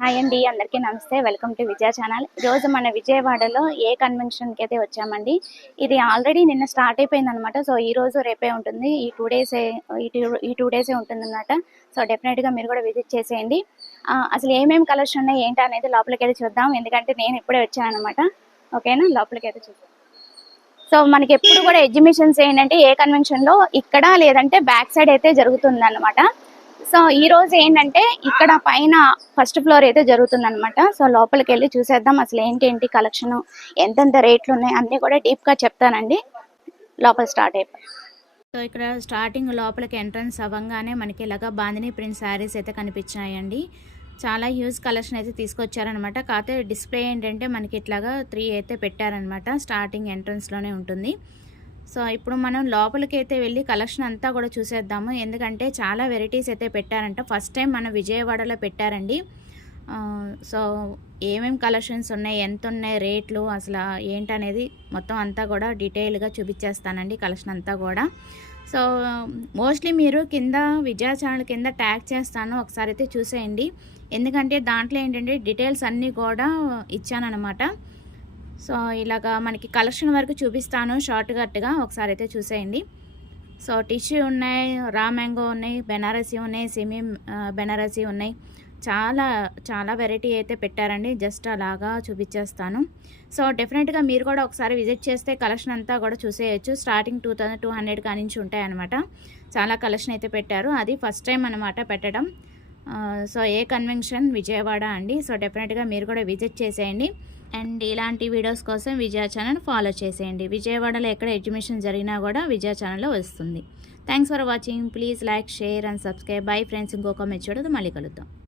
Hi అండి, అందరికీ నమస్తే. Welcome to Vijaya channel. ఈరోజు మన విజయవాడలో ఏ కన్వెన్షన్కి అయితే వచ్చామండి. ఇది ఆల్రెడీ నిన్న స్టార్ట్ అయిపోయింది అనమాట. సో ఈ రోజు రేపే ఉంటుంది. ఈ టూ డేసే ఉంటుంది అనమాట. సో డెఫినెట్గా మీరు కూడా విజిట్ చేసేయండి. అసలు ఏమేమి కలెక్షన్ ఉన్నాయి ఏంటి అనేది లోపలికి అయితే చూద్దాం. ఎందుకంటే నేను ఇప్పుడే వచ్చాను అనమాట. ఓకేనా, లోపలికి అయితే చూద్దాం. సో మనకి ఎప్పుడు కూడా ఎగ్జిబిషన్స్ ఏంటంటే ఏ కన్వెన్షన్లో ఇక్కడ లేదంటే బ్యాక్ సైడ్ అయితే జరుగుతుంది అనమాట. సో ఈ రోజు ఏంటంటే ఇక్కడ పైన ఫస్ట్ ఫ్లోర్ అయితే జరుగుతుంది అనమాట. సో లోపలికి వెళ్ళి చూసేద్దాం అసలు ఏంటి కలెక్షన్, ఎంతెంత రేట్లు ఉన్నాయి అన్నీ కూడా డీప్గా చెప్తానండి. లోపల స్టార్ట్ అయిపోయి సో ఇక్కడ స్టార్టింగ్ లోపలికి ఎంట్రన్స్ అవ్వగానే మనకి ఇలాగా బాందిని ప్రింట్ శారీస్ అయితే కనిపించాయండి. చాలా హ్యూజ్ కలెక్షన్ అయితే తీసుకొచ్చారనమాట. కాకపోతే డిస్ప్లే ఏంటంటే మనకి ఇట్లాగా 3 అయితే పెట్టారనమాట. స్టార్టింగ్ ఎంట్రన్స్లోనే ఉంటుంది. సో ఇప్పుడు మనం లోపలికి అయితే వెళ్ళి కలెక్షన్ అంతా కూడా చూసేద్దాము. ఎందుకంటే చాలా వెరైటీస్ అయితే పెట్టారంట. ఫస్ట్ టైం మన విజయవాడలో పెట్టారండి. సో ఏమేమి కలెక్షన్స్ ఉన్నాయి, ఎంత ఉన్నాయి, రేట్లు అసలు ఏంటనేది మొత్తం అంతా కూడా డీటెయిల్గా చూపించేస్తానండి కలెక్షన్ అంతా కూడా. సో మోస్ట్లీ మీరు కింద విజయ ఛానల్ కింద ట్యాగ్ చేస్తాను, ఒకసారి అయితే చూసేయండి. ఎందుకంటే దాంట్లో ఏంటంటే డీటెయిల్స్ అన్నీ కూడా ఇచ్చానమాట. సో ఇలాగా మనకి కలెక్షన్ వరకు చూపిస్తాను షార్ట్ కట్గా, ఒకసారి అయితే చూసేయండి. సో టిష్యూ ఉన్నాయి, రా మ్యాంగో ఉన్నాయి, బెనారసీ ఉన్నాయి, సెమీ బెనారసీ ఉన్నాయి. చాలా చాలా వెరైటీ అయితే పెట్టారండి. జస్ట్ అలాగా చూపించేస్తాను. సో డెఫినెట్గా మీరు కూడా ఒకసారి విజిట్ చేస్తే కలెక్షన్ అంతా కూడా చూసేయచ్చు. స్టార్టింగ్ 2200 కానించి ఉంటాయన్నమాట. చాలా కలెక్షన్ అయితే పెట్టారు. అది ఫస్ట్ టైం అనమాట పెట్టడం. సో ఏ కన్వెన్షన్ విజయవాడ అండి. సో డెఫినెట్గా మీరు కూడా విజిట్ చేసేయండి. అండ్ ఇలాంటి వీడియోస్ కోసం విజయ ఛానల్ ఫాలో చేసేయండి. విజయవాడలో ఎక్కడ ఎగ్జిబిషన్ జరిగినా కూడా విజయ ఛానల్లో వస్తుంది. Thanks for watching. Please like, share and subscribe. Bye friends. ఇంకొక మెచ్యూర్తో మళ్ళీ కలుద్దాం.